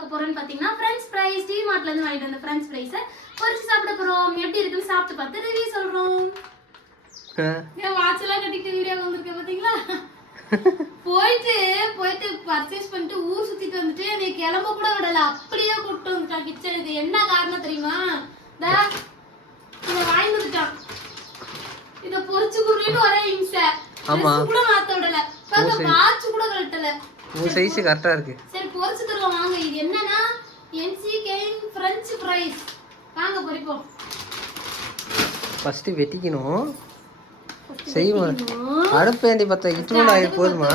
பார்க்க போறோம்னு பாத்தீங்கன்னா ஃப்ரெண்ட்ஸ் ஃப்ரைஸ் டி மார்ட்ல இருந்து வாங்கிட்டு வந்த ஃப்ரெண்ட்ஸ் ஃப்ரைஸ் பொரிச்சு சாப்பிட போறோம். எப்படி இருக்குன்னு சாப்பிட்டு பார்த்து ரிவ்யூ சொல்றோம். ஏன் வாட்ச் எல்லாம் கட்டிட்டு வீடியோ வந்திருக்க பாத்தீங்களா? போயிட்டு பர்ச்சேஸ் பண்ணிட்டு ஊர் சுத்திட்டு வந்துட்டு நீ கிளம்ப கூட விடல, அப்படியே கூப்பிட்டு வந்துட்டான் கிச்சனுக்கு. என்ன காரணம் தெரியுமா? இதை வாங்கி வந்துட்டான். இத பொரிச்சு குடுன்னு ஒரே இம்சை. கூட மாத்த விடல, வாட்ச் கூட கட்டல. உன் சைஸ் கரெக்டா இருக்கு. சரி பொரிச்சு தருவோம் வாங்க. இது என்னன்னா NCK ஃப்ரெஞ்ச் ஃப்ரைஸ். வாங்க பொரிப்போம். ஃபர்ஸ்ட் வெட்டிக்கணும். செய்வோம். அடுப்பு ஏண்டி பத்த இட்டுல ஆயில் போதுமா?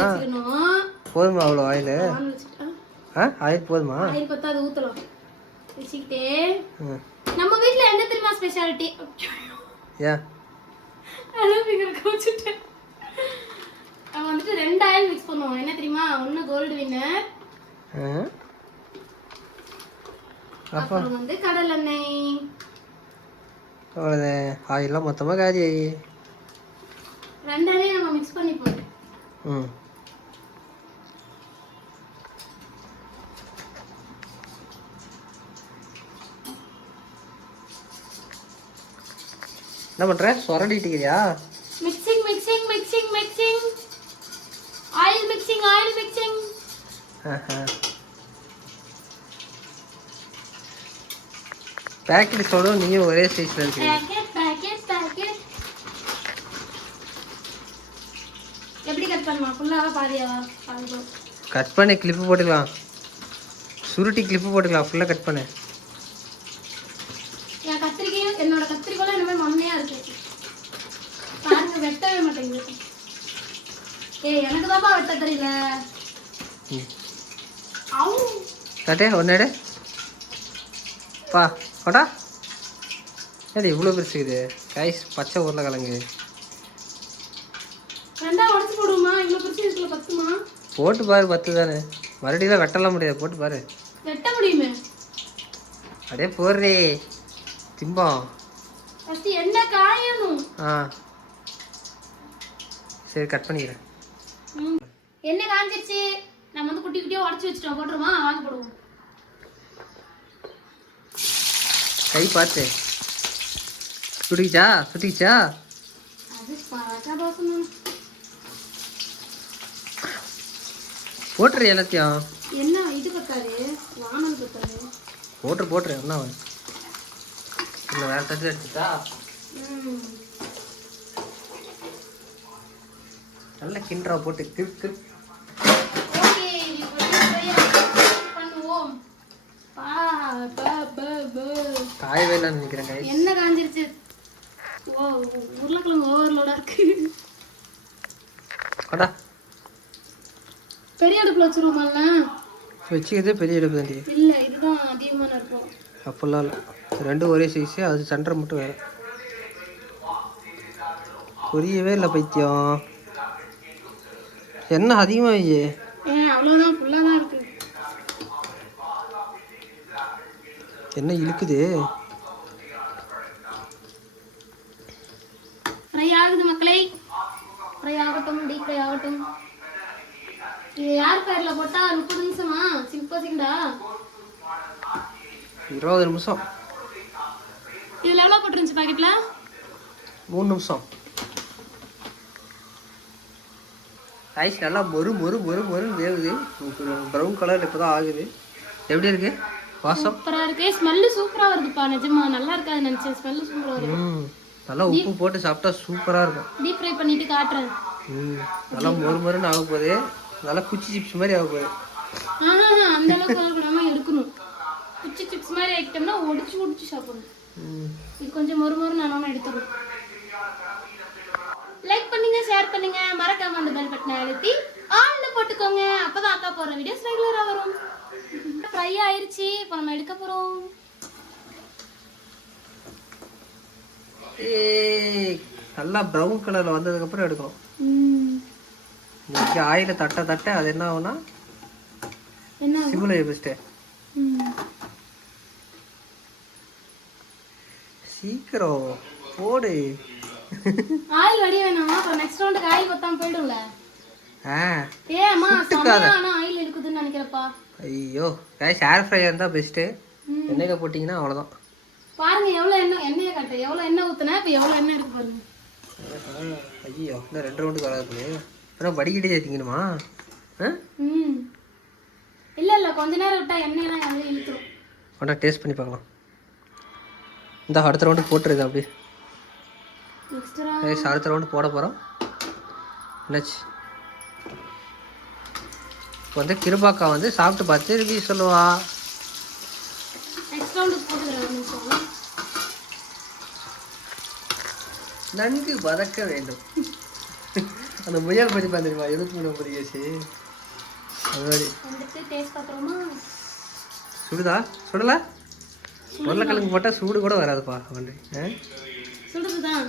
போதுமா அவ்வளோ ஆயில்? ஆயில் போதுமா? ஆயில் பத்தாது ஊத்தலாம். வெச்சிட்டே நம்ம வீட்ல என்ன தெரியுமா ஸ்பெஷாலிட்டி? ஏன் அலோபிகர் கோச்சிட்டே நான் வந்துட்டு ரெண்டு ஆயில் மிக்ஸ் பண்ணுவோம். என்ன தெரியுமா? ஒன்னு கோல்டு வின்னர், அப்புறம் வந்து கடலெண்ணெய். அவ்வளோதே. ஆயிலாம் மொத்தமாக காலி ஆகி ரெண்டாலையும் நம்ம மிக்ஸ் பண்ணிப்போம். என்ன பண்ற? சொரண்டிட்டு இருக்கியா? Mixing mixing mixing mixing oil mixing oil mixing. Packet soda நீயும் ஒரே சைஸ்ல இருக்கு. பேக்கெட் பேக்கெட் பேக்கெட் எப்படி கட் பண்ணமா? ஃபுல்லாவா பாதியாவா? பாதி கட் பண்ணி கிளிப் போட்டுக்கலாம். சுருட்டி கிளிப் போட்டுக்கலாம். ஃபுல்லா கட் பண்ணு. என் கத்திரிக்கையும் என்னோட கத்திரிக்கோலாம் என்ன மண்ணையா இருக்கு பாருங்க, வெட்டவே மாட்டேங்குது. ஏய் எனக்கு தான்ப்பா வெட்ட தெரியல. கட்டே ஒன்னேடு பா கொண்டா. ஏடி இவ்வளோ பெருசு இது கைஸ். பச்சை உருளைக்கிழங்கு ரெண்டா உடச்சு போடுமா? இவ்வளோ பெருசு இருக்குல்ல, பத்துமா? போட்டு பாரு, பத்து தானே. மறுபடியும் வெட்டலாம் முடியாது. போட்டு பாரு. வெட்ட முடியுமே. அப்படியே போடுறே திம்பம். ஃபர்ஸ்ட் என்ன காயணும்? சரி கட் பண்ணிக்கிறேன். என்ன காஞ்சிருச்சு. நம்ம வந்து குட்டி குட்டியா உடைச்சு வச்சிட்டோம். போட்டுருமா? வாங்க போடுவோம். கை பார்த்து சுட்டிச்சா? சுட்டிச்சா? அது பாரா பாசம். போட்டுரு எல்லாத்தையும். என்ன இது பத்தாது, வானல் பத்தாது. போட்டுரு என்ன இல்லை வேற தட்டு எடுத்துட்டா. நல்ல கிண்டரா போட்டு கிப் கிப். ஓகே பண்ணுவோம். காயவே இல்லைன்னு நினைக்கிறேன். காய் என்ன காஞ்சிருச்சு? ஓ உருளைக்கிழங்கு ஓவர்லோடா இருக்கு. அடா பெரிய அடுப்புல வச்சிருவோமாங்க? வச்சுக்கிறதே பெரிய அடுப்பு தாண்டி. இல்ல இதுதான் அதிகமான இருக்கும். அப்பெல்லாம் இல்லை, ரெண்டும் ஒரே சைஸு. அது சென்டர் மட்டும் வேறு. புரியவே இல்லை பைத்தியம். என்ன அதிகமாகி? அவ்வளோதான், ஃபுல்லாக தான் இருக்கு. என்ன இழுக்குது? ஃப்ரை ஆகுது மக்களே. ஃப்ரை ஆகட்டும், டீப் ஃப்ரை ஆகட்டும். இது யார் பேரில் போட்டால் 30 நிமிஷமா? சிம்பிளா 20 நிமிஷம். இதில் எவ்வளோ போட்டுருந்துச்சு பாக்கெட்டில்? 3 நிமிஷம். ஐஸ் நல்லா மொறு மொறு மொறு மொறுன்னு வேகுது. ப்ரௌன் கலர் இப்போ தான் ஆகுது. எப்படி இருக்கு வாசம்? சூப்பராக இருக்கு. ஸ்மெல்லு சூப்பராக வருதுப்பா. நிஜமா நல்லா இருக்காது நினச்சேன். ஸ்மெல்லு சூப்பராக வருது. நல்லா உப்பு போட்டு சாப்பிட்டா சூப்பராக இருக்கும். டீப் ஃப்ரை பண்ணிட்டு காட்டுறேன். நல்லா மொறு மொறுன்னு ஆக போகுது. நல்லா குச்சி சிப்ஸ் மாதிரி ஆக போகுது. அந்த அளவுக்கு ஆகக்கூடாமல் எடுக்கணும். குச்சி சிப்ஸ் மாதிரி ஆகிட்டோம்னா ஒடிச்சு சாப்பிடணும். இது கொஞ்சம் மொறு மொறு நானும் எடுத்துடும். லைக் பண்ணுங்க, ஷேர் பண்ணுங்க, மறக்காம அந்த பெல் பட்டனை அழுத்தி ஆன்ல போட்டுக்கோங்க. அப்பதான் அக்கா போற வீடியோஸ் ரெகுலரா வரும். ஃப்ரை ஆயிருச்சு. இப்போ நம்ம எடுக்க போறோம். நல்லா ப்ரௌன் கலர்ல வந்ததுக்கு அப்புறம் எடுக்கணும். ஆயில தட்ட அது என்ன ஆகும்னா சிமுலை பெஸ்ட். சீக்கிரம் போடு. ஆயில் வடி வேணாமா? அப்ப நெக்ஸ்ட் ரவுண்டுக்கு ஆயில் பத்தாம போய்டும்ல. ஏமா சமையான ஆயில் இருக்குதுன்னு நினைக்கிறப்பா. ஐயோ கைஸ் ஏர் ஃப்ரையர் இருந்தால் பெஸ்ட்டு. எண்ணெயில் போட்டிங்கன்னா அவ்வளோதான். பாருங்க எவ்வளோ எண்ணெயை காட்ட எவ்வளோ எண்ணெய் ஊற்றுனா இப்போ எவ்வளோ எண்ணெய் இருக்கு பாருங்க. ஐயோ இன்னும் 2 ரவுண்டுக்கு வராது. அப்புறம் வடிக்கிட்டே சேர்த்திக்கணுமா? ம் இல்லை கொஞ்ச நேரம் விட்டால் எண்ணெயெல்லாம் எவ்வளோ இழுத்துரும். வேணா டேஸ்ட் பண்ணி பார்க்கலாம். இந்த அடுத்த ரவுண்டு போட்டுருது அப்படியே. அடுத்த ரவுண்டு போட போகிறோம். என்னாச்சு இப்போ வந்து கிருபாக்கா வந்து சாப்பிட்டு பார்த்து ரிவ்யூ சொல்லுவா. நன்கு வதக்க வேண்டும். அந்த முயல் பற்றி பார்த்துருமா எதுக்கு நம்ம பிடிக்காச்சு. அது மாதிரி சுடுதா சுடலை? உருளைக்கிழங்கு போட்டால் சூடு கூட வராதுப்பா. வந்து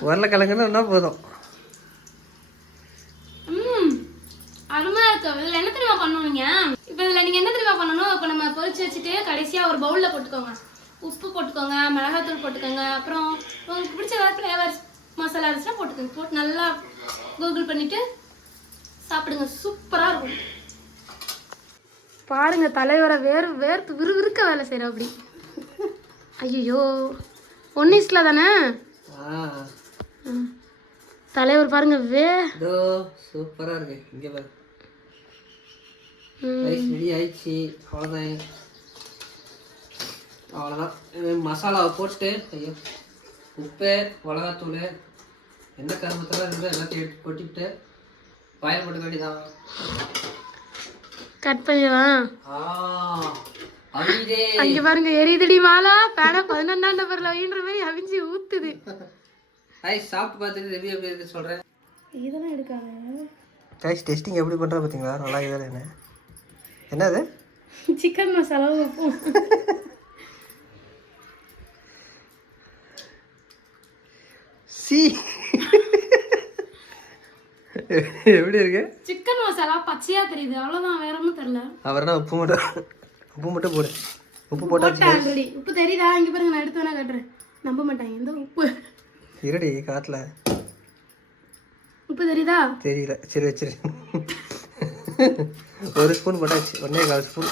உருளைக்கிழங்குன்னு என்ன போதும். அருமையா இருக்கு. இதுல என்ன தெரியுமா பண்ணுவீங்க? இப்போ இதுல நீங்க என்ன தெரியுமா பண்ணணும்? இப்போ நம்ம பொரிச்சு வச்சுட்டு கடைசியா ஒரு பவுல்ல போட்டுக்கோங்க. உப்பு போட்டுக்கோங்க, மிளகாத்தூள் போட்டுக்கோங்க, அப்புறம் உங்களுக்கு பிடிச்ச ஏதாவது ஃப்ளேவர்ஸ் மசாலா இருந்துச்சுன்னா போட்டுக்கோங்க. போட்டு நல்லா கூகுள் பண்ணிட்டு சாப்பிடுங்க. சூப்பரா இருக்கும். பாருங்க தலைவரை வேர்த்து விறுவிறுக்க வேலை செய்யற அப்படி. ஐயோ 1:1 தானே தலைவர் பாருங்க. சூப்பரா இருக்கு. இங்க பாரு ரெடி ஆயிடுச்சு. அவ்வளோதான். மசாலாவை போட்டு ஐயோ உப்பு மிளகாத்தூள் எந்த கருமத்தெல்லாம் இருந்தால் எல்லாத்தையும் எடுத்து கொட்டிவிட்டு பாயில் போட்டு வேண்டியதான். கட் பண்ணிடுவான். அவிதே அங்க பாருங்க எரியுதுடி மாலா. பேனா 11ஆம் நம்பர்ல வைன்ற மாதிரி அவிஞ்சு ஊத்துது. சாப்பிட்டு பார்த்துட்டு ரிவ்யூ எப்படி இருக்கு சொல்கிறேன். இதெல்லாம் எடுக்காத. கைஸ் டெஸ்டிங் எப்படி பண்ணுறா பார்த்தீங்களா? நல்லா இதெல்லாம் என்ன என்னது சிக்கன் மசாலா வைப்போம். சி எப்படி இருக்கு? சிக்கன் மசாலா பச்சையா தெரியுது அவ்வளவுதான். வேற ஒன்றும் தெரியல. அவர்னா உப்பு மட்டும் போடு. உப்பு போட்டா ஆல்ரெடி உப்பு தெரியுதா? இங்க பாருங்க நான் எடுத்து வேணா காட்டுறேன். நம்ப மாட்டாங்க. இந்த உப்பு இருடி காட்டல. உப்பு தெரியுதா? தெரியல. சரி வச்சிரு. 1 ஸ்பூன் போட்டாச்சு. 1.25 ஸ்பூன்.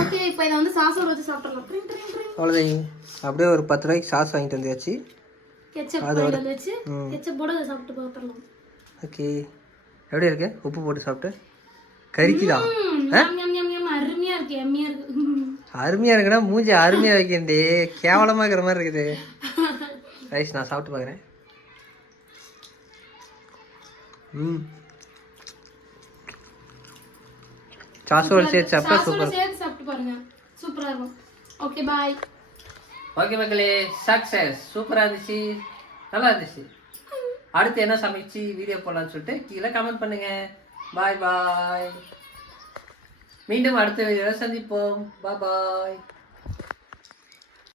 ஓகே இப்போ இத வந்து சாஸோட வச்சு சாப்பிடலாம். அவ்வளோதான். அப்படியே ஒரு 10 ரூபாய்க்கு சாஸ் வாங்கிட்டு வந்தாச்சு. கெச்சப் வாங்கிட்டு வச்சு கெச்சப் போட சாப்பிட்டு பார்த்துடலாம். ஓகே எப்படி இருக்கு? உப்பு போட்டு சாப்பிட்டு கறிக்குதா? அருமையா இருக்கு. எம்மியா இருக்கு. அருமையா இருக்குன்னா மூஞ்சி அருமையா வைக்கண்டி. கேவலமா இருக்கிற மாதிரி இருக்குது. ரைஸ் நான் சாப்பிட்டு பார்க்குறேன். சாஸோட சேர்த்து சாப்பிட்டா சூப்பர். சேர்த்து சாப்பிட்டு பாருங்க. சூப்பரா இருக்கும். Okay bye. ஓகே மக்களே சக்ஸஸ். சூப்பராக இருந்துச்சு. நல்லா இருந்துச்சு. அடுத்து என்ன சமைச்சு வீடியோ போடலான்னு சொல்லிட்டு கீழே கமெண்ட் பண்ணுங்க. பாய் பாய். மீண்டும் அடுத்த வீடியோவில் சந்திப்போம். பாய் பாய்.